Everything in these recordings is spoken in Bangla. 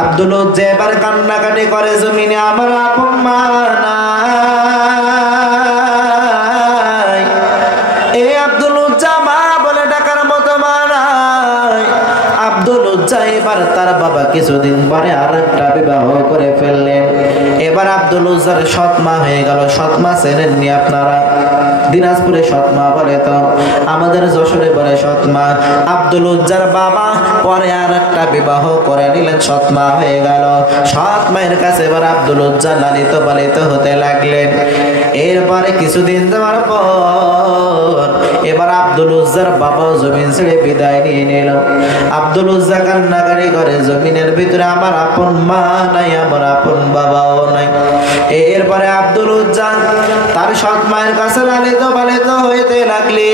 আব্দুল উজ্জা এবার কান্নাকাটি করে, জমিনে আমার আপন মা নাই। এই আব্দুল উজ্জা মা বলে ডাকার মতো মা নাই। আব্দুল উজ্জা এবার তার বাবা কিছুদিন পরে আরেকটা বিবাহ করে ফেললেন। এবার আব্দুল উজ্জার সৎ মা হয়ে গেল। সৎ মা চেনেননি আপনারা? দিনাজপুরে সৎ মা বলে তো, আমাদের যশোরে বলে সৎ মা। আব্দুল উজ্জার বাবা পরে আরেকটা বিবাহ করে নিলেন, সৎ মা হয়ে গেল। সৎ মায়ের কাছে এবার আব্দুল উজ্জা লালিত পালিত হতে লাগলেন। এরপরে কিছুদিন যাওয়ার পর এবার আব্দুল উজ্জার বাবা জমিন ছেড়ে বিদায় নিয়ে নিল। আব্দুল উজ্জা কান্নাকারি করে, জমিনের ভিতরে আমার আপন মা নাই, আমার আপন বাবাও নাই। এরপরে আব্দুল উজ্জা তার সৎ মায়ের কাছে লালিত পালিত হইতে লাগলেন।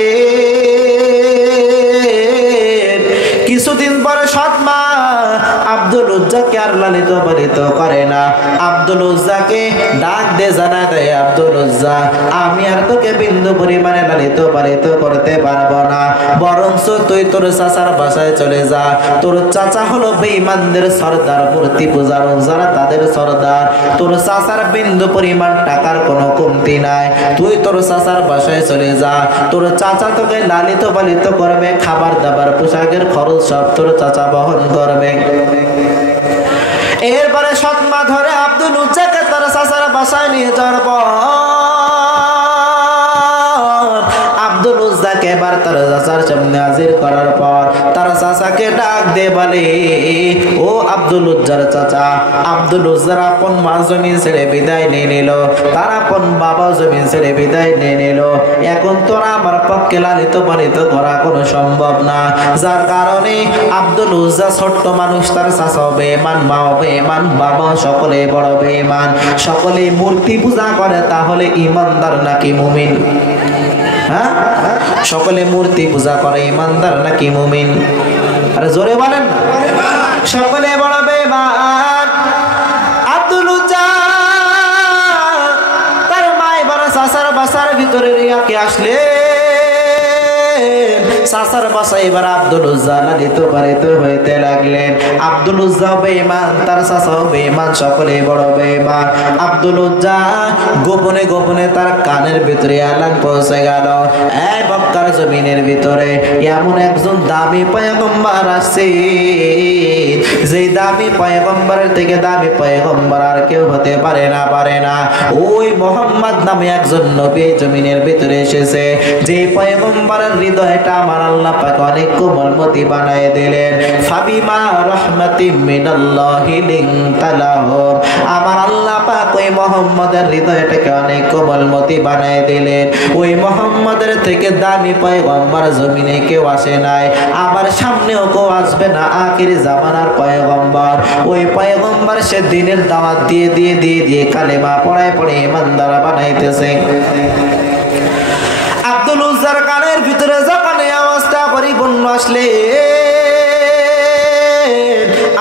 কিছুদিন পরে সৎ মা আব্দুল উজ্জাকে আর লালিত পালিত করে না। আব্দুল উজ্জাকে ডাক দিয়ে জানা দেয়, আব্দুল উজ্জা আমি আর তোকে বিন্দু পরিমাণে লালিত পালিত করতে পারবো না, বরঞ্চ তুই তোর চাচার বাসায় চলে যা। তোর চাচা হলো বেঈমানদের সর্দার, মূর্তি পূজার যারা তাদের সর্দার। তোর চাচার বিন্দু পরিমাণ টাকার কোনো কমতি নাই, তুই তোর চাচার বাসায় চলে যা। তোর চাচা তোকে লালিত পালিত করবে, খাবার দাবার পোশাকের খরচ সব তোর চাচা বহন করবে। এরপরে সৎ মা ধরে আব্দুল উজ্জাকে তার চাচার বাসায় নিয়ে যাওয়ার পর আব্দুল উজ্জাকে এবার তার চাচার সামনে হাজির করার পর তার চাচাকে ডাক দিয়ে বলে, ও আব্দুল উজ্জার চাচা। আব্দুল উজ্জার আপন মা জমিন ছেড়ে বিদায় নিয়ে নিল, তার আপন বাবা জমিন ছেড়ে বিদায় নিয়ে নিল। এখন তোরা আমার পক্ষে লালিত পালিত করা কোনো সম্ভব না, যার কারণে আব্দুল উজ্জা ছোট্ট মানুষ, তার চাচাও বেঈমান, মাও বেঈমান, বাবা সকলে বড় বেঈমান, সকলে মূর্তি পূজা করে। তাহলে ইমানদার নাকি মুমিন? হ্যাঁ, সকলে মূর্তি পূজা করে, ইমানদার নাকি মুমিন? আরে জোরে বলেন। সকলে বড় বেঈমান। আব্দুল উজ্জা তার মাই বড় চাচার বাসার ভিতরে রিয়াকে আসলে চাচার বাসায় এবার আব্দুল উজ্জা লালিত পালিত হইতে লাগলেন। আব্দুল উজ্জা বেঈমান, তার চাচাও বেঈমান, সকলে বড় বেঈমান। আব্দুল উজ্জা গোপনে গোপনে তার কানের ভিতরে এলান পৌঁছে গেল, এই মক্কার জমিনের ভিতরে এমন একজন দামি পয়গম্বর আছে, যেই দামি পয়গম্বরের থেকে দামি পয়গম্বর আর কেউ হতে পারে না, পারে না। ওই মুহাম্মদ নামে একজন নবী জমিনের ভিতরে এসেছে, যে পয়গম্বরের হৃদয়টা আমার আল্লাহ পাক অনেক কোমলমতি বানায় দিলেন। ফাবিমা রাহমাতিম মিনাল্লাহি লিনতা লাহুম, আমার আল্লাহ পাক ওই মুহাম্মদের হৃদয়টাকে অনেক কোমলমতি বানায় দিলেন। ওই মুহাম্মদের থেকে দামি পয়গম্বর জমিনে কেউ আসে নাই, আবার সামনেও কেউ আসবে না। আখির জামানার পয়গম্বর, ওই পয়গম্বর সে দিনের দাওয়াত দিয়ে দিয়ে দিয়ে দিয়ে কালেমা পড়ায় পড়ে ইমানদার বানাইতেছে। আব্দুল উজ্জার কানের ভিতরে যখন এই অবস্থা পরিপূর্ণ আসলে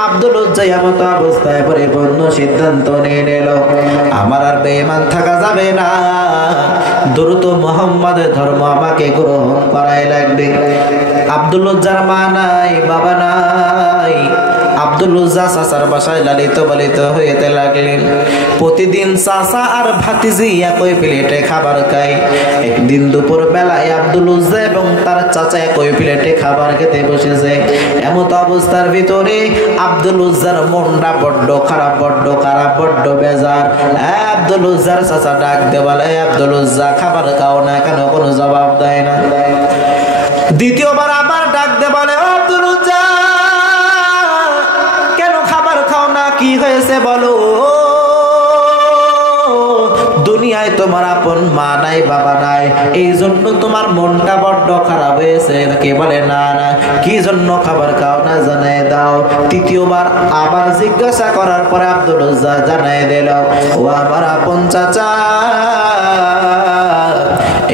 আব্দুল উজ্জা এমন অবস্থায় পরিপূর্ণ সিদ্ধান্ত নিয়ে নিল, আমার আর বেঈমান থাকা যাবে না, দ্রুত মুহাম্মাদের ধর্ম আমাকে গ্রহণ করাই লাগবে। আব্দুল উজ্জার মা নাই, বাবা নাই। আব্দুল উজ্জা চাচার বাসায় লালিত পালিত হইতে লাগলেন। প্রতিদিন চাচা আর ভাতিজি একই প্লেটে খাবার খায়। একদিন দুপুর বেলায় আব্দুল উজ্জা এবং তার চাচা একই প্লেটে খাবার খেতে বসেছে। এমন অবস্থার ভিতরে আব্দুল উজ্জার মনটা বড্ড খারাপ, বড্ড খারাপ, বড্ড বেজার। আব্দুল উজ্জার চাচা ডাক দে বলে, আব্দুল উজ্জা খাবার খাও না কেন? কোনো জবাব দেয় না। দ্বিতীয়বার আবার ডাক দে বলে, আব্দুল উজ্জা কেন খাবার খাও না? কি হয়েছে বলো? দুনিয়ায় তোমার আপন মা নাই, বাবা নাই, এই জন্য তোমার মনটা বড্ড খারাপ হয়েছে। কে বলে, না না, কি জন্য খাবার খাও না জানাই দাও। তৃতীয়বার আবার জিজ্ঞাসা করার পরে আব্দুল উজ্জা জানাই দিল, ও আমার আপন চাচা,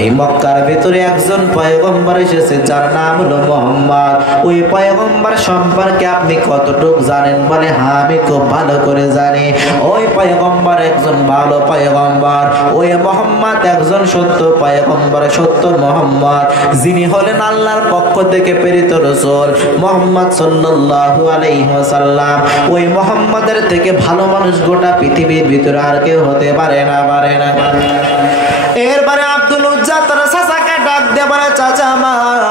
এই মক্কার ভিতরে একজন পয়গম্বর এসেছে যার নাম হলো মুহাম্মদ। ওই পয়গম্বর সম্পর্কে আপনি কতটুকু জানেন? বলে হ্যাঁ, আমি খুব ভালো করে জানি। ওই পয়গম্বর একজন ভালো পয়গম্বর, ওই মুহাম্মদ একজন সত্য পয়গম্বর, সত্য মুহাম্মদ, যিনি হলেন আল্লাহর পক্ষ থেকে প্রেরিত রাসূল মুহাম্মদ সাল্লাল্লাহু আলাইহি ওয়াসাল্লাম। ওই মুহাম্মাদের থেকে ভালো মানুষ গোটা পৃথিবীর ভিতরে আর কেউ হতে পারে না। এরপরে আব্দুল উজ্জা তার চাচাকে ডাক দিয়ে বলে, চাচা আমার,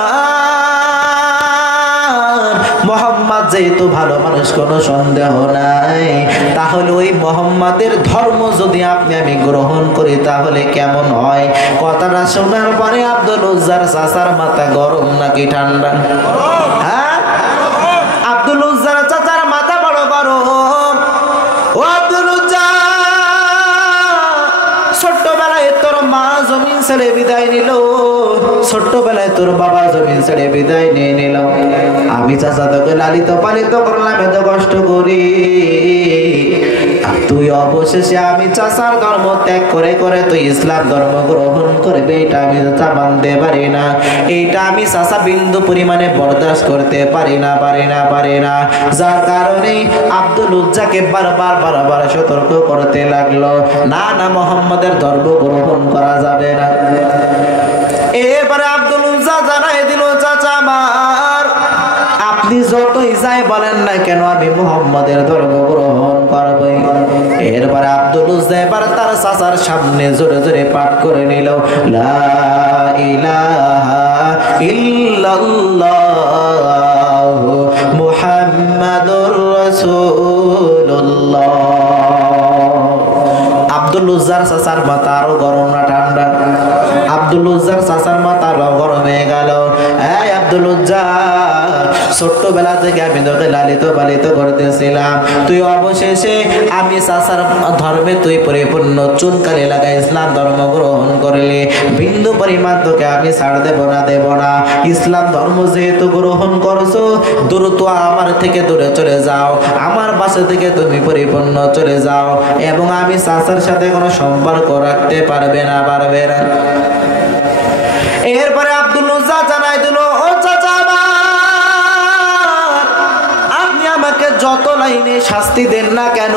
মুহাম্মদ যেহেতু ভালো মানুষ, কোনো সন্দেহ নাই, তাহলে ওই মুহাম্মাদের ধর্ম যদি আমি গ্রহণ করি তাহলে কেমন হয়? কথাটা শোনার পরে আব্দুল উজ্জার চাচার মাথা গরম নাকি ঠান্ডা? হ্যাঁ, আব্দুল উজ্জার চাচার মাথা বড় গরম। ও আব্দুল উজ্জা, ছোট্টবেলায় তোর মা জমিন ছেড়ে বিদায় নিল, ছোট্টবেলায় তোর বাবা জমিন ছেড়ে বিদায় নিয়ে নিল, আমি চাচা তোকে লালিত পালিত করলাম এত কষ্ট করি, তুই অবশেষে আমি চাচার ধর্ম ত্যাগ করে করে তুই ইসলাম ধর্ম গ্রহণ করবে, এটা আমি চাচা মানতে পারি না, এইটা আমি চাচা বিন্দু পরিমাণে বরদাস্ত করতে পারি না। যার কারণে আব্দুল উজ্জাকে বারবার সতর্ক করতে লাগলো, না মুহাম্মাদের ধর্ম গ্রহণ করা যাবে না। এবারে আব্দুল উজ্জা জানাই দিল, চাচা আমার, আপনি যতই যাই বলেন না কেন আমি মুহাম্মাদের ধর্ম গ্রহণ করব। এরপরে আব্দুল উজ্জা এবার তার চাচার সামনে জোরে জোরে পাঠ করে নিল, লা ইলাহা ইল্লাল্লাহু মুহাম্মাদুর রাসূলুল্লাহ। আব্দুল উজ্জার চাচার মাথা আরো গরম না ঠান্ডা? আব্দুল উজ্জার চাচার মাথা আরো গরম হয়ে গেল। এই আব্দুল উজ্জা, ছোট্টবেলা থেকে আমি তোকে লালিত পালিত করতেছিলাম, তুই অবশেষে আমি চাচার ধর্মে তুই পরিপূর্ণ চুনকালি লাগাই ইসলাম ধর্ম গ্রহণ করলি, বিন্দু পরিমাণ তোকে আমি ছাড় দেব না। ইসলাম ধর্ম যেহেতু গ্রহণ করছো, দ্রুত আমার থেকে দূরে চলে যাও, আমার বাসা থেকে তুমি পরিপূর্ণ চলে যাও, এবং আমি চাচার সাথে কোনো সম্পর্ক রাখতে পারবে না। এরপরে আব্দুল উজ্জা জানাই দিল, ও চাচা আমার, আপনি আমাকে যত লাইনে শাস্তি দেন না কেন,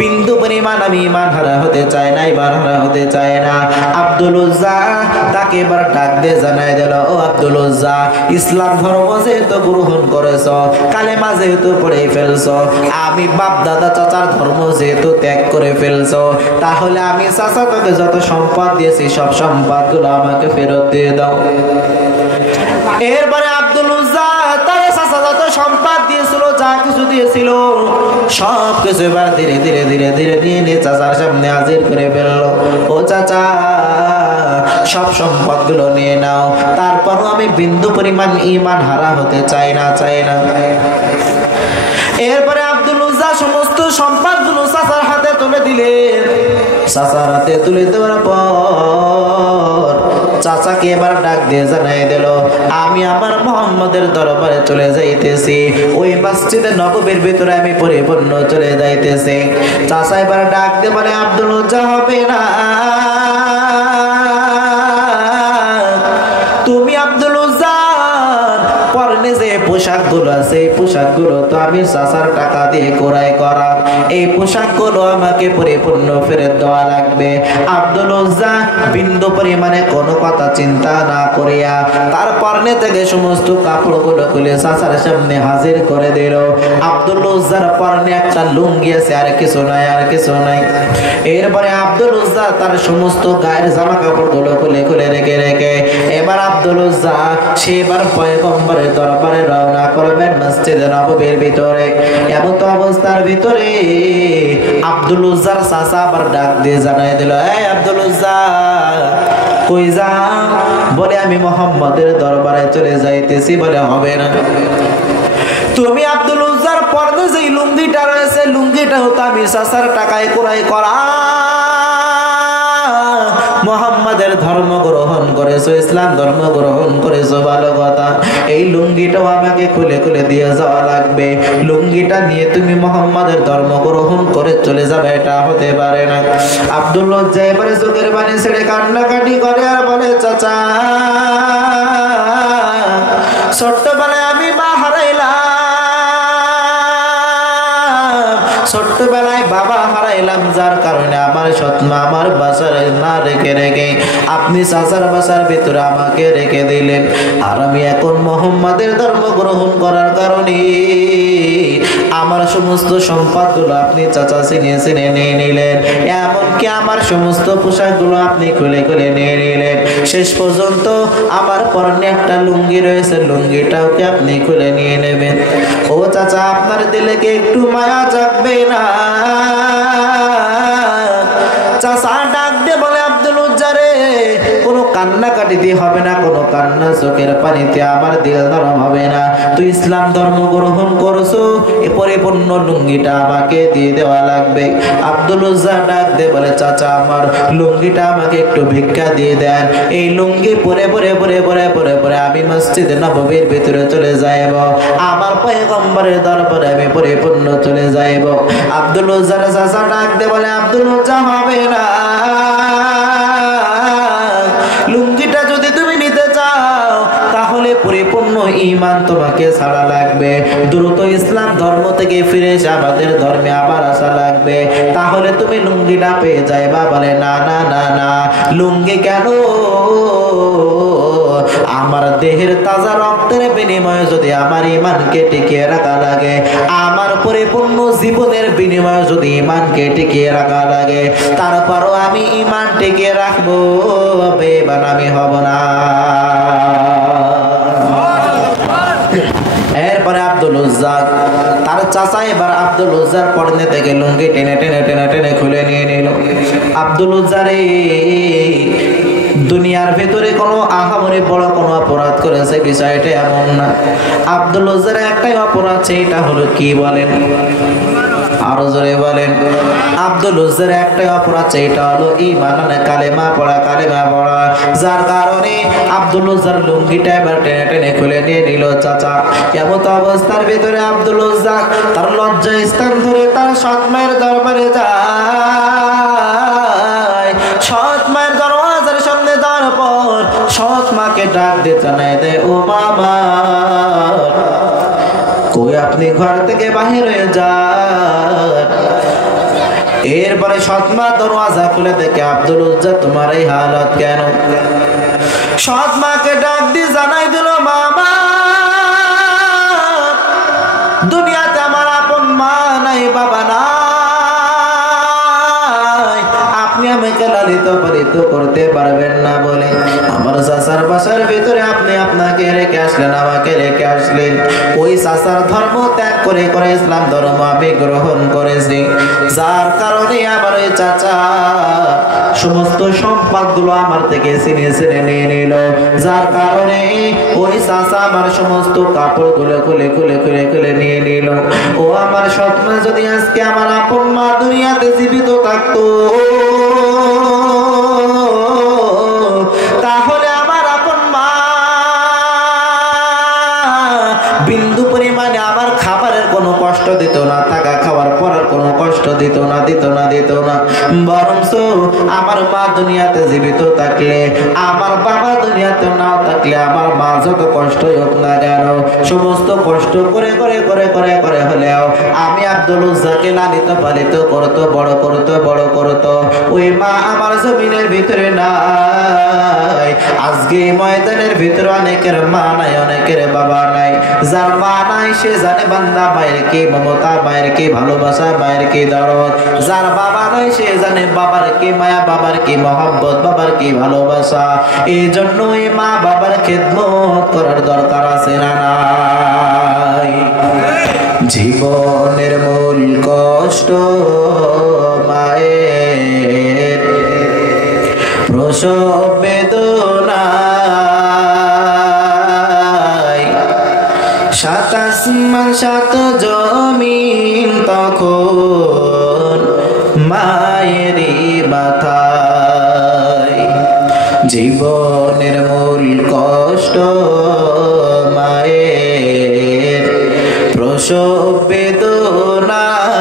বিন্দু পরিমাণ আমি ইমান হারা হতে চাই না। আব্দুল উজ্জা তাকে এবার ডাক দিয়ে জানাই দিল, ও আব্দুল উজ্জা, ইসলাম ধর্ম যেহেতু গ্রহণ করেছ, কালেমা যেহেতু পড়ে ফেলছ, আমি বাপ দাদা চাচার ধর্ম যেহেতু ত্যাগ করে ফেলছ, তাহলে আমি চাচা তোকে যত সম্পদ দিয়েছি সব সম্পদ গুলো আমাকে ফেরত দিয়ে দাও। এরপরে আব্দুল উজ্জা তার চাচা যত সম্পদ দিয়েছিল, যা কিছু দিয়েছিল, সব কিছু এবার ধীরে ধীরে নিয়ে চাচার সামনে হাজির করে ফেললো। ও চাচা, সব সম্পদ গুলো নিয়ে নাও, তারপরও আমি বিন্দু পরিমাণ ইমান হারা হতে চাই না। এরপরে আব্দুল উজ্জা সমস্ত সম্পদ গুলো চাচার হাতে তুলে দিলেন। চাচার হাতে তুলে দেওয়ার পর চাচাকে এবার ডাক দিয়ে জানাই দিল, আমি আমার মুহাম্মাদের দরবারে চলে যাইতেছি, ওই মসজিদে নববীর ভিতরে আমি পরিপূর্ণ চলে যাইতেছি। চাচা এবার ডাক দিয়ে বলে, আব্দুল উজ্জা, হবে না, তুমি আব্দুল উজ্জা পরনে যে পোশাকগুলো আছে, এই পোশাকগুলো তো আমি চাচার টাকা দিয়ে ক্রয় করা, এই পোশাকগুলো আমাকে পরিপূর্ণ ফেরত দেওয়া লাগবে। আব্দুল উজ্জা বিন্দু পরিমাণে কোনো কথা চিন্তা না করিয়া তার পরনে থেকে সমস্ত কাপড়গুলো খুলে চাচার সামনে হাজির করে দিল। আব্দুল উজ্জার পরনে একটা লুঙ্গি আছে, আর কিছু নাই। এরপরে আব্দুল উজ্জা তার সমস্ত গায়ের জামা কাপড়গুলো খুলে রেখে এবার আব্দুল উজ্জা সেবার পয়গম্বরের দরবারে রওনা করবেন মসজিদে নববীর ভিতরে। এমন তো অবস্থার ভিতরে আব্দুল উজ্জার চাচা আবার ডাক দিয়ে জানাই দিল, এই আব্দুল উজ্জা, কই যাও? বলে আমি মুহাম্মাদের দরবারে চলে যাইতেছি। বলে হবে না, তুমি আব্দুল উজ্জার পরনে যে লুঙ্গিটা রয়েছে, লুঙ্গিটা হতো আমি চাচার টাকায় ক্রয় করা, মুহাম্মাদের ধর্ম গ্রহণ করেছো, ইসলাম ধর্ম গ্রহণ করেছো, ভালো কথা। এই লুঙ্গিটাও আমাকে খুলে খুলে দিয়ে যাওয়া লাগবে। লুঙ্গিটা নিয়ে তুমি মুহাম্মাদের ধর্ম গ্রহণ করে চলে যাবে, এটা হতে পারে না। আব্দুল লজ্জা এবারে চোখের পানি ছেড়ে কান্নাকাটি করে আর বলে, চাচা ছোট্টবেলায় আমি মা হারাইলাম, ছোট্টবেলায় বাবা হারাইলাম, যার কারণে আমার সৎমা আমার বাসার না রেখে রেখে আপনি চাচার বাসার ভিতরে আমাকে রেখে দিলেন। আর আমি এখন মুহাম্মাদের ধর্ম গ্রহণ করার কারণে আমার সমস্ত সম্পদগুলো আপনি চাচা চিনে চিনে নিয়ে নিলেন, এমনকি আমার সমস্ত পোশাকগুলো আপনি খুলে খুলে নিয়ে নিলেন। শেষ পর্যন্ত আমার পরনে একটা লুঙ্গি রয়েছে, লুঙ্গিটাও কি আপনি খুলে নিয়ে নেবেন? ও চাচা, আপনার দিলে কি একটু মায়া জাগবে না? চাচা ডাক দিয়ে বলে, আব্দুল উজ্জা রে, কোনো কান্নাকাটিতে হবে না, কোনো কান্না চোখের পানিতে আমার দিল নরম হবে না। তুই ইসলাম ধর্ম গ্রহণ করছো, এ পরিপূর্ণ লুঙ্গিটা আমাকে দিয়ে দেওয়া লাগবে। আব্দুল উজ্জা ডাক দিয়ে বলে, চাচা আমার লুঙ্গিটা আমাকে একটু ভিক্ষা দিয়ে দেন। এই লুঙ্গি পরে পরে পরে পরে পরে পরে আমি মসজিদে নববীর ভিতরে চলে যাইব, আমার পয়গম্বরের দরবারে আমি পরিপূর্ণ চলে যাইব। আব্দুল উজ্জার চাচা ডাক দিয়ে বলে, আব্দুল উজ্জা হবে না, লুঙ্গিটা যদি তুমি নিতে চাও তাহলে পরিপূর্ণ ঈমান তোমাকে ছাড়া লাগবে, দ্রুত ইসলাম ধর্ম থেকে ফিরে এসে আমাদের ধর্মে আবার আসা লাগবে, তাহলে তুমি লুঙ্গিটা পেয়ে যাইবা। বলে, না না না না, লুঙ্গি কেন? আমার দেহের তাজা রক্তের বিনিময়ে যদি আমার ঈমানকে টিকিয়ে রাখা লাগে, আমার পরিপূর্ণ জীবনের বিনিময়ে যদি ঈমানকে টিকিয়ে রাখা লাগে, তারপরও আমি ঈমান টিকিয়ে রাখবো, বেঈমান আমি হব না। এরপরে আব্দুল উজ্জা তার চাচা এবার আব্দুল উজ্জার পরনে থেকে লুঙ্গি টেনে টেনে টেনে টেনে খুলে নিয়ে নিল। আব্দুল উজ্জা রে, দুনিয়ার ভেতরে কোনো আহামরি বড় কোনো অপরাধ করেছে বিষয়টা এমন না। আব্দুল উজ্জার একটাই অপরাধ, সেটা হলো কি বলেন? আরো জোরে বলেন। আব্দুল উজ্জার একটাই অপরাধ, সেটা হলো ঈমান আনে কালেমা পড়া, কালেমা পড়া, যার কারণে আব্দুল উজ্জার লুঙ্গিটা এবার টেনে টেনে খুলে নিয়ে নিল। চাচা এমত অবস্থার ভিতরে আব্দুল উজ্জা তার লজ্জা স্থান ধরে তার সৎ মায়ের দরবারে যায়। সৎ মায়ের দরওয়াজার সামনে যাওয়ার পর সৎ মাকে ডাক দিয়ে জানায় দেয়, ও মামা, কই আপনি ঘর থেকে বাহির হয়ে যান। এরপরে সৎ মা দরওয়াজা খুলে দেখে, আব্দুল উজ্জা তোমার এই হালত কেন? সৎ মাকে ডাক দিয়ে জানাই দিল, মামা, দুনিয়াতে আমার আপন মা নাই, বাবা নাই, আপনি আমাকে লালিত পালিত করতে পারবেন না বলে আমার চাচার বাসার ভিতরে আপনি আপনাকে রেখে আসলেন, আমাকে রেখে আসলেন। ওই চাচার ধর্ম ত্যাগ করে করে ইসলাম ধর্ম আমি গ্রহণ করেছি, যার কারণে আমার ওই চাচা সমস্ত সম্পদগুলো আমার থেকে চিনে চিনে নিয়ে নিল, যার কারণে ওই চাচা আমার সমস্ত কাপড়গুলো খুলে খুলে খুলে খুলে নিয়ে নিল। ও আমার সৎ মা যদি আজকে আমার আপন মা দুনিয়াতে জীবিত থাকতো, তাহলে আমার আপন মা বিন্দু পরিমাণে আমার খাবারের কোনো কষ্ট দিত না, থাকা খাওয়ার পরের কোনো কষ্ট দিত না, দিত না, দিত না। বরঞ্চ আমার মা দুনিয়াতে জীবিত থাকলে, আমার বাবা দুনিয়াতে না থাকলে, আমার মা যত কষ্ট হোক না কেন, সমস্ত কষ্ট করে করে করে করে করে হলেও আমি আব্দুল উজ্জাকে লালিত পালিত করতো, বড় করতো, বড় করতো। ওই মা আমার জমিনের ভিতরে নাই। আজকে ময়দানের ভিতরে অনেকের মা নাই, অনেকের বাবা নাই। যার মা নাই সে জানে বান্দা মায়ের কি মমতা, মায়ের কি ভালোবাসা, মায়ের কি দরদ। যার বাবা নাই সে জানে বাবার কি মায়া, বাবার কি মহব্বত, বাবার কি ভালোবাসা। এই জন্য এই মা বাবার খেদমত করার দরকার আছে না নাই? জীবনের মূল কষ্ট মায়ের, প্রসব বেদনা, সাত আসমান সাত জমিন তখন মায়েরই মাথায়। জীবনের মূল কষ্ট মায়ের প্রসব বেদনায়,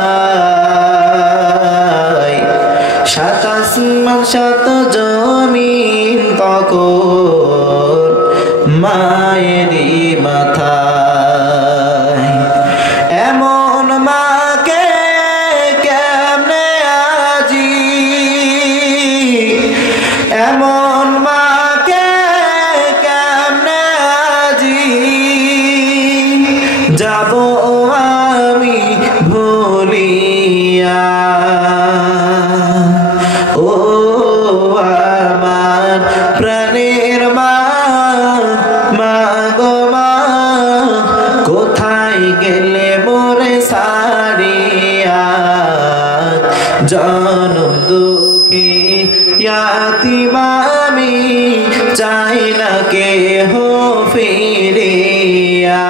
সাত আসমান সাত জমিন তখন মায়েরই মাথায়। এমন মাকে কেমনে আজি, এমন মাকে কেমনে আজি যাব আমি ভুলিয়া। ও আমার প্রাণের মা, মা গো মা, কোথায় গেলে মোরে সারিয়া। জনম দুঃখী ইয়াতীম আমি, চাই না কেহ ফিরিয়া।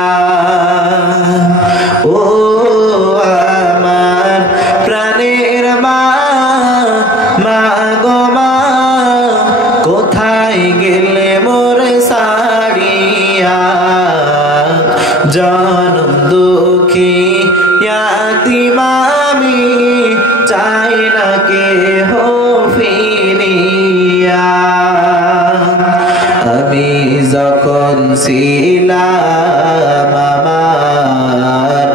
ও আমার প্রাণের মা, মা গো মা, কোথায় গেলে মোরে সারিয়া। জনম দুঃখী ইয়াতীম আমি, চাই না কেহ ফিরিয়া। আমি যখন ছিলাম আমার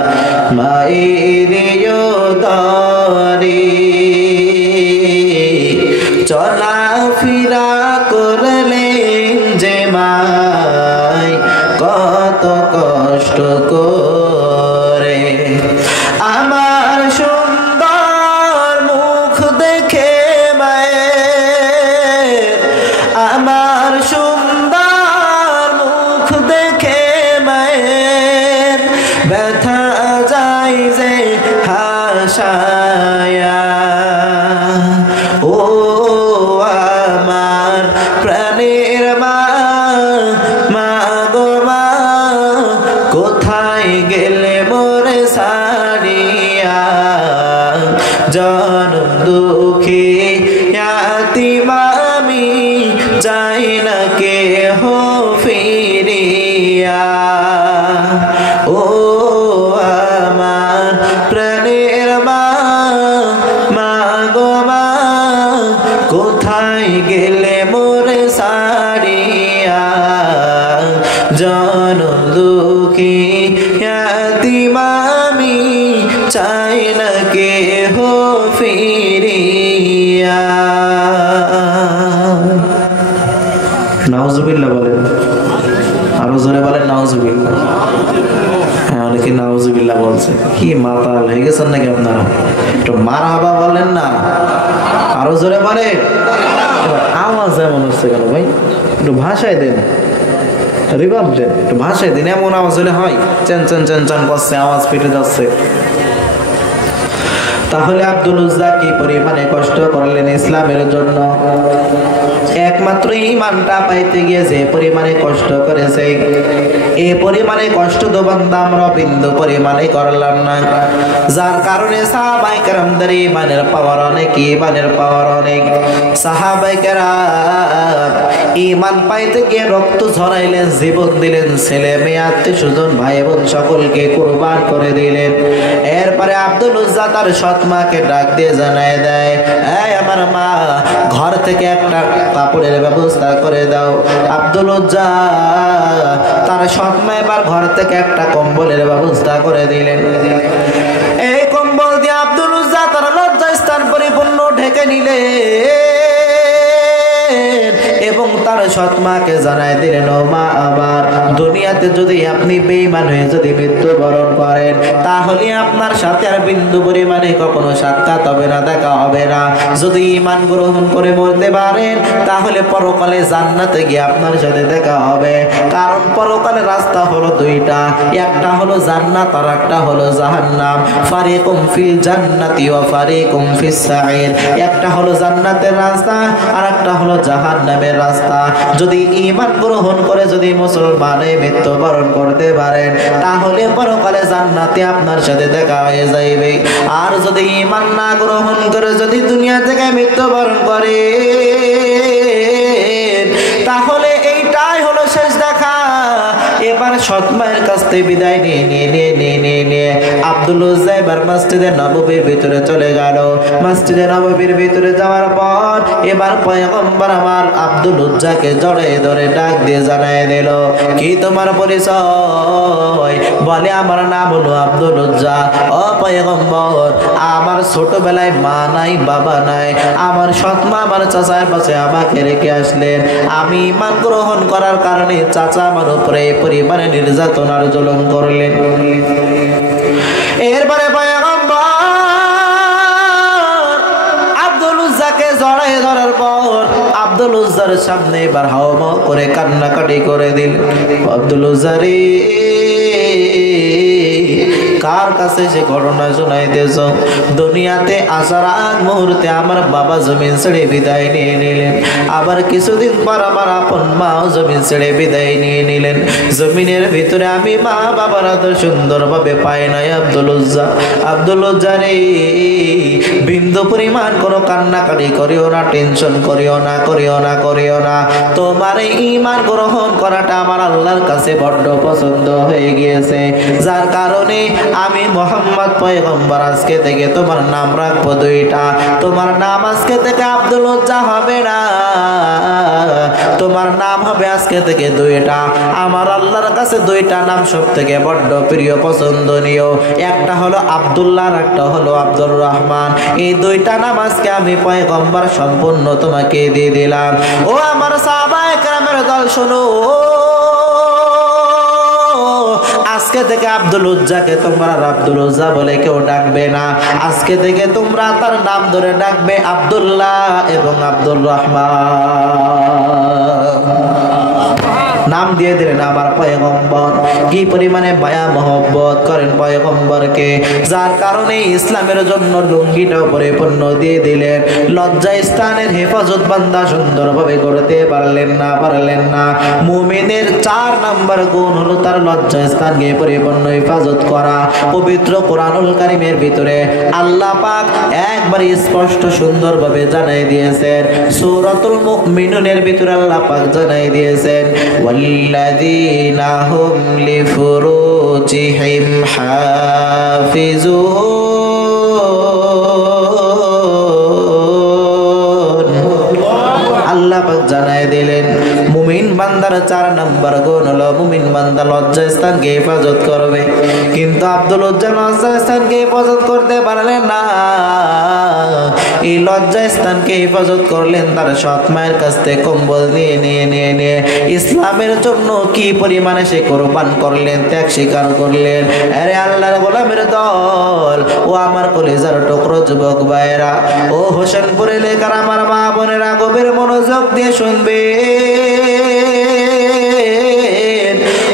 মায়ের উদরে, চলাফেরা করলেন যে মাই কত কষ্ট করে। আমার সুন্দর মুখ দেখে মায়ের, আমার সুন্দর মুখ দেখে মায়ের ব্যথা যায় যে হাসায়া। ও আমার প্রাণের মা, মা গো মা, কোথায় গেলে মোরে সারিয়া। জনম দুঃখী ইয়াতীম আমি, চাই না কেহ ফিরিয়া। ও আমার প্রাণের মা, মা গো মা, কোথায় গেলে মোরে সারিয়া। জনম দুঃখী ইয়াতীম আমি, চাই না কেহ ফিরিয়া। নাউজুবিল্লাহ বলেন, আরো জোরে বলেন নাউজুবিল্লাহ। হ্যাঁ, অনেকে নাউজুবিল্লাহ বলছে। কি মাতাল হয়ে গেছেন নাকি আপনারা? একটু মারহাবা বলেন না, আরো জোরে বলেন। আওয়াজ এমন হচ্ছে কেন ভাই? একটু ভাষায় দেন, রিভাব দেন, একটু ভাষায় দিন। এমন আওয়াজ হলে হয়? চেন চেন চেন চেন করছে, আওয়াজ ফেটে যাচ্ছে। তাহলে আব্দুল উজ্জা কি পরিমাণে কষ্ট করলেন ইসলামের জন্য। একমাত্র ঈমানটা পাইতে গিয়ে যে পরিমাণে কষ্ট করেছে, এই পরিমাণে কষ্ট তো বান্দা আমরা বিন্দু পরিমাণে করলাম না। যার কারণে সাহাবায়ে কেরামদের ঈমানের পাওয়ার অনেক, ঈমানের পাওয়ার অনেক। সাহাবায়ে কেরাম ঈমান পাইতে গিয়ে রক্ত ঝরাইলেন, জীবন দিলেন, ছেলে মেয়ে আত্মীয় স্বজন ভাই বোন সকলকে কুরবান করে দিলেন। এরপরে আব্দুল উজ্জা তার সৎ মাকে ডাক দিয়ে জানায় দেয়, এই আমার মা, ঘর থেকে একটা কাপড়ের ব্যবস্থা করে দাও। আব্দুল উজ্জা তার সৎ মা এবার ঘর থেকে একটা কম্বলের ব্যবস্থা করে দিলেন। এই কম্বল দিয়ে আব্দুল উজ্জা তার লজ্জাস্থান পরিপূর্ণ ঢেকে নিলেন এবং তার সৎ মাকে জানায় দিলেন, ও মা আমার, দুনিয়াতে যদি আপনি বেঈমান হয়ে যদি মৃত্যুবরণ করেন, তাহলে আপনার সাথে আর বিন্দু পরিমাণে কখনো সাক্ষাৎ হবে না, দেখা হবে না। যদি ঈমান গ্রহণ করে মরতে পারেন, তাহলে পরকালে জান্নাতে গিয়ে আপনার সাথে দেখা হবে। কারণ পরকালে রাস্তা হলো দুইটা, একটা হলো জান্নাত আর একটা হলো জাহান্নাম। ফারিকুম ফিল জান্নাতি ওয়া ফারিকুম ফিস সাঈর। একটা হলো জান্নাতের রাস্তা আর একটা হলো জাহান্নামের রাস্তা। যদি ঈমান গ্রহণ করে যদি মুসলমানে মৃত্যুবরণ করতে পারেন, তাহলে পরকালে জান্নাতে আপনার সাথে দেখা হয়ে যাবে। আর যদি ঈমান না গ্রহণ করে যদি দুনিয়া থেকে মৃত্যুবরণ করে, এবার সৎ মায়ের কাছ থেকে বিদায় নিয়ে আব্দুল উজ্জা এবার মসজিদে নববীর ভিতরে চলে গেল। মসজিদে নববীর ভিতরে যাওয়ার পর এবার পয়গম্বর আমার আব্দুল উজ্জাকে জড়িয়ে ধরে ডাক দিয়ে জানায় দিল, কি তোমার পরিচয়? বলে আমার নাম হলো আব্দুল উজ্জা। ও পয়গম্বর, আমার ছোটবেলায় মা নাই বাবা নাই, আমার সৎ মা আমার চাচার পাশে আমাকে রেখে আসলেন। আমি ঈমান গ্রহণ করার কারণে চাচা আমার উপরে পরিবারে নির্যাতন আর জুলুম করলেন। এরপরে পয়গম্বর আব্দুল উজ্জাকে জড়ায় ধরার পর আব্দুল উজ্জার সামনে এবার হাওমাও করে কান্নাকাটি করে দিল। আব্দুল উজ্জা রে, কার কাছে সে ঘটনা শোনাইতেছ? দুনিয়াতে আসার আগ মুহূর্তে আমার বাবা জমিন ছেড়ে বিদায় নিয়ে নিলেন, আবার কিছুদিন পর আমার আপন মাও জমিন ছেড়ে বিদায় নিয়ে নিলেন। জমিনের ভিতরে আমি মা বাবার এত সুন্দরভাবে পাই নাই। আব্দুল উজ্জা, আব্দুল উজ্জা রে, বিন্দু পরিমাণ কোনো কান্নাকাটি করিও না, টেনশন করিও না, করিও না। তোমার ঈমান গ্রহণ করাটা আমার আল্লাহর কাছে বড্ড পছন্দ হয়ে গিয়েছে, যার কারণে আমি মোহাম্মদ পয়গম্বর আজকে থেকে তোমার নাম রাখবো দুইটা। তোমার নাম আজকে থেকে আব্দুল উজ্জা হবে না, তোমার নাম হবে আজকে থেকে দুইটা। আমার আল্লাহর কাছে দুইটা নাম সব থেকে বড্ড প্রিয় পছন্দনীয়, একটা হলো আব্দুল্লাহ আর একটা হলো আব্দুর রহমান। এই দুইটা নাম আজকে আমি পয়গম্বর সম্পূর্ণ তোমাকে দিয়ে দিলাম। ও আমার সাহাবায়ে কেরামের দল, শোনো, আজকে থেকে আব্দুল উজ্জাকে তোমরা আব্দুল উজ্জা বলে কেউ ডাকবে না। আজকে থেকে তোমরা তার নাম ধরে ডাকবে আব্দুল্লাহ এবং আব্দুর রহমান। নাম দিয়ে দিলেন আমার পয়গম্বর। কি পরিমাণে মায়া মহব্বত করেন পয়গম্বরকে, যার কারণে ইসলামের জন্য লুঙ্গিটাও পরিপূর্ণ দিয়ে দিলেন। লজ্জা স্থানের হেফাজত বান্দা সুন্দরভাবে করতে পারলেন না। মুমিনের 4 নাম্বার গুণ হলো তার লজ্জা স্থানকে পরিপূর্ণ হেফাজত করা। পবিত্র কোরআনুল কারীমের ভিতরে আল্লাহ পাক একবার স্পষ্ট সুন্দরভাবে জানাই দিয়েছেন। সূরাতুল মুমিনুনের ভিতরে আল্লাহ পাক জানাই দিয়েছেন, ওয়াল্লাযীনা হুম লিফুরুজিহিম হাফিজুন। আল্লাহ পাক জানাই দিলেন মুমিন বান্দার 4 নাম্বার গুণ হলো মুমিন বান্দা লজ্জা স্থানকে হেফাজত করবে। কিন্তু আব্দুল উজ্জা লজ্জা স্থানকে হেফাজত করতে পারলেন না। এই লজ্জা স্থানকে হেফাজত করলেন তার সৎ মায়ের কাছ থেকে কম্বল নিয়ে ইসলামের জন্য কি পরিমাণে সে কোরবান করলেন, ত্যাগ স্বীকার করলেন। আরে আল্লাহর গোলামের দল, ও আমার কলিজার টুকরো যুবক ভাইরা, ও হোসেনপুর এলাকার আমার মা বোনেরা, গভীর মনোযোগ দিয়ে শুনবে।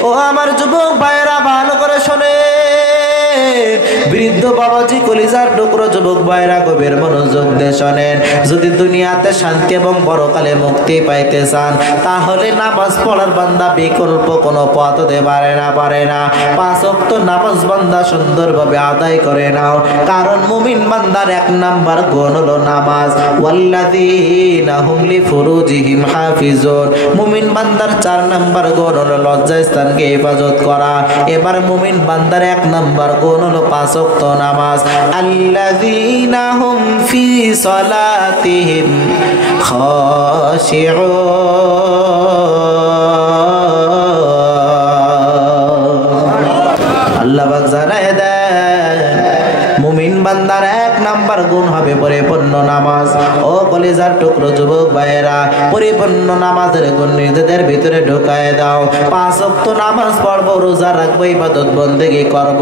ও আমার যুবক ভাইরা, ভালো করে শোনে। বৃদ্ধ বাবাজি, কলিজার টুকরো যুবক ভাইরা, গভীর মনোযোগ দিয়ে শোনেন। যদি দুনিয়াতে শান্তি এবং পরকালে মুক্তি পাইতে চান, তাহলে নামাজ পড়ার বান্দা বিকল্প কোনো পথ হতে পারে না। 5 ওয়াক্ত নামাজ বান্দা সুন্দরভাবে আদায় করে নাও, কারণ মুমিন বান্দার 1 নাম্বার গুণ হলো নামাজ। ওয়াল্লাযীনা হুম লিফুরুজিহিম হাফিজুন। মুমিন বান্দার 4 নাম্বার গুণ হলো লজ্জা স্থানকে হেফাজত করা। এবার মুমিন বান্দার 1 নাম্বার গুণ হলো 5 ওয়াক্ত নামাজ। আল্লাযীনা হুম ফি সালাতিহিম খাশিউন। আল্লাহ পাক জানায় দেন মুমিন বান্দার 1 নাম্বার গুণ হবে পরিপূর্ণ নামাজ। ও কলিজার টুকরো যুবক ভাইয়েরা, পরিপূর্ণ নামাজের গুণ নিজেদের ভিতরে ঢুকায় দাও। 5 ওয়াক্ত নামাজ পড়বো, রোজা রাখবো, ইবাদত বন্দেগী করব।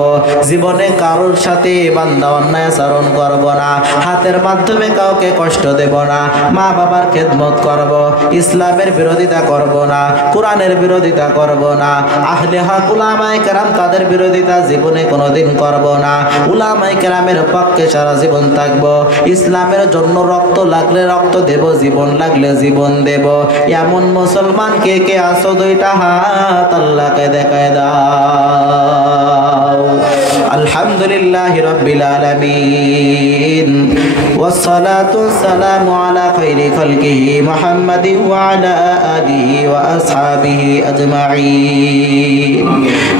জীবনে কারোর সাথে বান্দা অন্যায় আচরণ করব না, হাতের মাধ্যমে কাউকে কষ্ট দেব না, মা বাবার খেদমত করব, ইসলামের বিরোধিতা করব না, কোরআনের বিরোধিতা করব না, আহলে হক উলামায়ে কেরাম তাদের বিরোধিতা জীবনে কোনোদিন করব না। উলামায়ে কেরামের পক্ষে সারা জীবন থাকব। ইসলামের জন্য রক্ত লাগলে রক্ত দেব, জীবন লাগলে জীবন দেব। এমন মুসলমান কে কে আছো? 2টা হাত আল্লাহকে দেখায় দাও। আলহামদুলিল্লাহি রাব্বিল আলামিন والصلاة والسلام على خير خلقه محمد وعلى آله وأصحابه أجمعين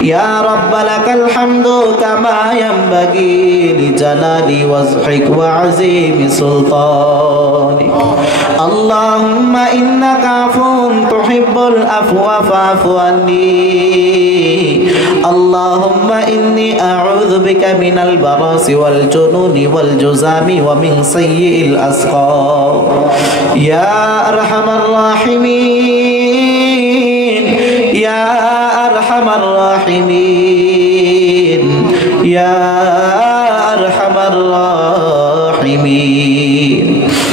يا رب لك الحمد كما ينبغي لجلال وجهك وعظيم سلطانك اللهم إنك عفو تحب العفو فاعف عني اللهم إني أعوذ بك من البراس والجنون والجزام ومن سيء الأسقام يا أرحم الراحمين يا أرحم الراحمين يا أرحم الراحمين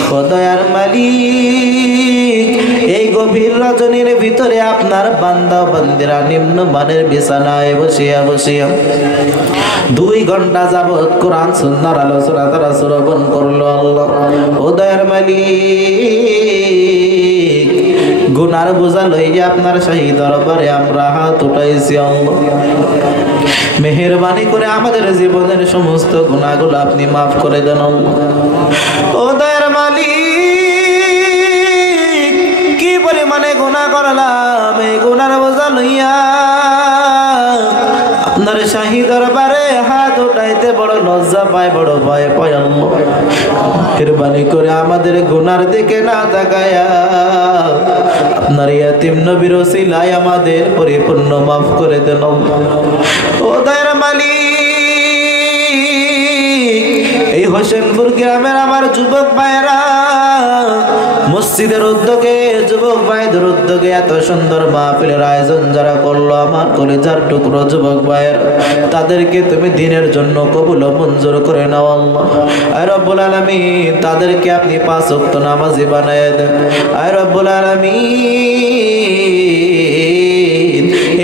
খোদার মালিক এই গভীর রজনীর ভিতরে আপনার বান্দা বান্দিরা নিম্ন মানের বিছানায় বসিয়া বসিয়া 2 ঘন্টা যাবত কোরআন সুন্নাহর আলোচনা তারা শ্রবণ করলো আল্লাহ খোদার মালিক গুনার বোঝা লইয়া আপনার শাহী দরবারে আমরা হাত উঠাইছি আল্লাহ মেহেরবানি করে আমাদের জীবনের সমস্ত গুনাহগুলো আপনি maaf করে দেন আল্লাহ খোদার মালিক কি পরিমাণে গুনাহ করলাম এই গুনার বোঝা লইয়া আপনার শাহী দরবারে হাত উঠাইতে বড় লজ্জা পায় বড় ভয় পায় আল্লাহ মেহেরবানি করে আমাদের গুনার দিকে না তাকায়া আপনার ইয়াতিম নবীর ওসিলায় আমাদের পরিপূর্ণ maaf করে দেন খোদার মালিক এই হোসেনপুর গ্রামের আমার যুবক ভাইরা মসজিদের উদ্যোগে যুবক ভাইদের উদ্যোগে এত সুন্দর মাহফিলের আয়োজন যারা করলো আমার কলিজার টুকরো যুবক ভাইয়ের তাদেরকে তুমি দিনের জন্য কবুল ও মঞ্জুর করে নাও আল্লাহ আয় রব্বুল আলামিন তাদেরকে আপনি 5 ওয়াক্ত নামাজি বানায় দেন আয় রব্বুল আলামিন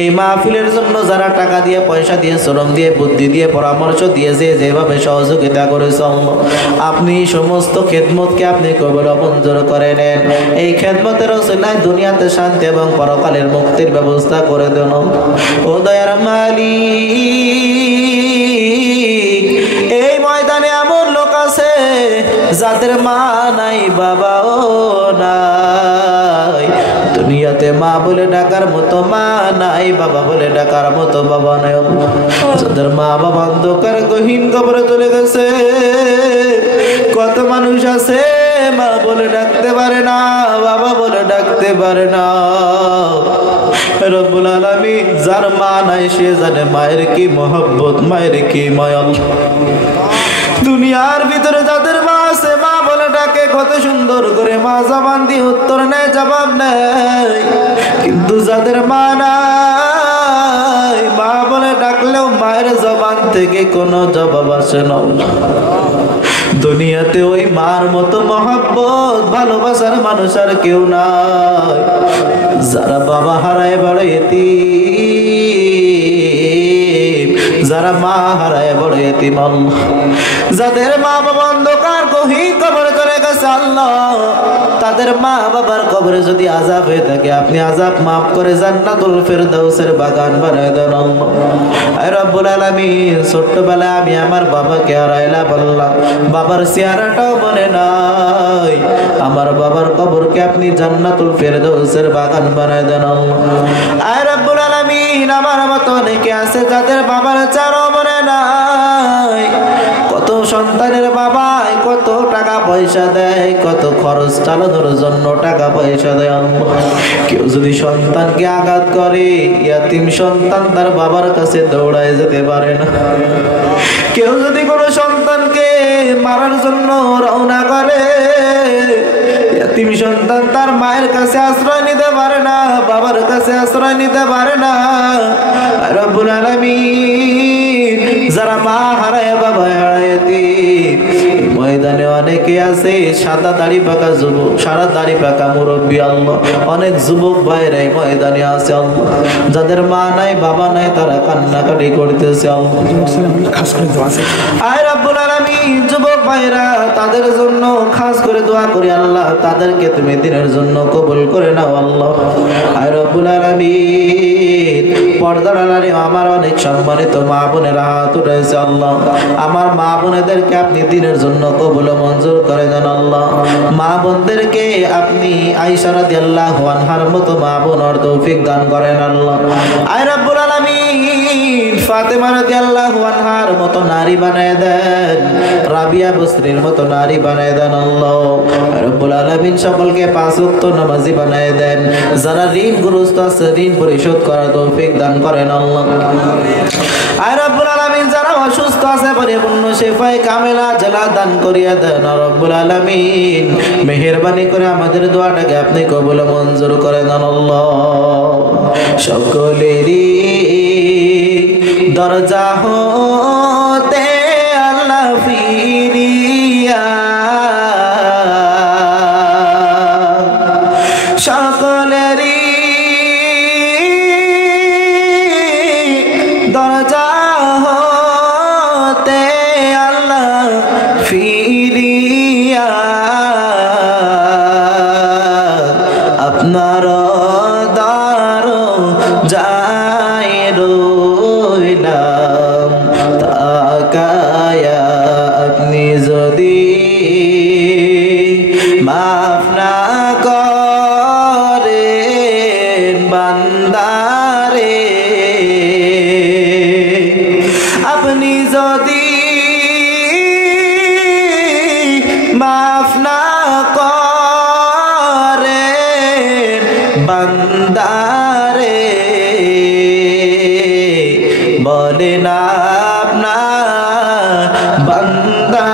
এই মাহফিলের জন্য যারা টাকা দিয়ে পয়সা দিয়ে শ্রম দিয়ে বুদ্ধি দিয়ে পরামর্শ দিয়ে যেভাবে সহযোগিতা করেছে আপনি সমস্ত খেদমতকে আপনি কবুল ও মঞ্জুর করে নেন এই খেদমতের ওসিলায় দুনিয়াতে শান্তি এবং পরকালের মুক্তির ব্যবস্থা করে দেন ও দয়ার মালিক এই ময়দানে এমন লোক আছে যাদের মা নাই বাবাও নাই দুনিয়াতে মা বলে ডাকার মতো মা নাই বাবা বলে ডাকার মতো বাবা নাই যাদের মা বাবা অন্ধকার গহীন কবরে চলে গেছে কত মানুষ আছে মা বলে ডাকতে পারে না বাবা বলে ডাকতে পারে না রব্বুল আলামিন যার মা নাই সে জানে মায়ের কি মহব্বত মায়ের কি মায়া দুনিয়ার ভিতরে যাদের মা আছে মা বলে ডাকে কত সুন্দর করে মা জবান দিয়ে উত্তর নেয় জবাব নেয় কিন্তু যাদের মা নাই মা বলে ডাকলেও মায়ের জবান থেকে কোনো জবাব আসে না দুনিয়াতে ওই মার মতো মহব্বত ভালোবাসার মানুষ আর কেউ নাই যারা বাবা হারায় বড় এতিম যারা মা হারায় বড় এতিম আল্লাহ যাদের মা বাবা অন্ধকার গহীন কবরে চলে গেছে আল্লাহ তাদের মা বাবার কবরে যদি আযাব হয়ে থাকে আপনি আযাব maaf করে জান্নাতুল ফেরদাউসের বাগান বানায় দেন আল্লাহ আয় রব্বুল আলামিন ছোট্টবেলায় আমি আমার বাবাকে হারাইলা বললাম বাবার চেহারাটাও মনে নাই আমার বাবার কবরকে আপনি জান্নাতুল ফেরদাউসের বাগান বানায় দেন আল্লাহ আয় রব্বুল আলামিন আমার মতো অনেকে আছে যাদের বাবার চেহারাও মনে নাই কত সন্তানের বাবা কত টাকা পয়সা দেয় কত খরচ চালানোর জন্য টাকা পয়সা দেয় কেউ যদি সন্তানকে আঘাত করে ইয়াতিম সন্তান তার বাবার কাছে দৌড়ায় যেতে পারে না কেউ যদি কোনো সন্তানকে মারার জন্য রওনা করে ইয়াতিম সন্তান তার মায়ের কাছে আশ্রয় নিতে পারে না বাবার কাছে আশ্রয় নিতে পারে না রব্বুল আলামিন যারা মা হারায় বাবা হারায় ময়দানে অনেকে আছে সাদা দাড়ি পাকা যুবক সারা দাড়ি পাকা মুরব্বী আল্লাহ অনেক যুবক ভাইরা এই ময়দানে আছে আল্লাহ যাদের মা নাই বাবা নাই তারা কান্নাকাটি করতেছে আল্লাহ আয় রব্বুল আলামিন যুবক ভাইরা তাদের জন্য খাস করে দোয়া করি আল্লাহ তাদেরকে তুমি দিনের জন্য কবুল করে নাও আল্লাহ। আয় রব্বুল আলামিন পর্দার আড়ালে আমার অনেক সম্মানিত মা বোনেরা হাত উঠেছে আল্লাহ, আমার মা বোনেদেরকে আপনি দিনের জন্য কবুল মঞ্জুর করে দেন আল্লাহ। মা বোনদেরকে আপনি আয়েশা রাদিয়াল্লাহু আনহার মতো মা বোনের তৌফিক দান করেন আল্লাহ। আয় রব্বুল আলামিন ফাতেমা রাদিয়াল্লাহু আনহার মতো নারী বানায় দেন, রাবিয়া বসরির মতো নারী বানায় দেন আল্লাহ। রব্বুল আলামিন সকলকে পাঁচ ওয়াক্ত নামাজি বানায় দেন, যারা ঋণগ্রস্ত আছে ঋণ পরিশোধ করার তৌফিক দান করেন আল্লাহ। আয় রব্বুল আলামিন যারা অসুস্থ আছে পরিপূর্ণ শিফায়ে কামেলা জালা দান করিয়া দেন রব্বুল আলামিন। মেহেরবানি করে আমাদের দোয়াটাকে আপনি কবুল মঞ্জুর করে দেন আল্লাহ। সকলেরই দরজা হতে আল্লাহ ফিরিয়া সকলেরই দরজা হতে আল্লাহ ফিরিয়া আপনার দার যায় রইলাম তাকায়া, আপনি যদি মাফ না করেন বান্দারে, আপনি যদি মাফ না করেন বান্দারে, বলেন আপনার বান্দা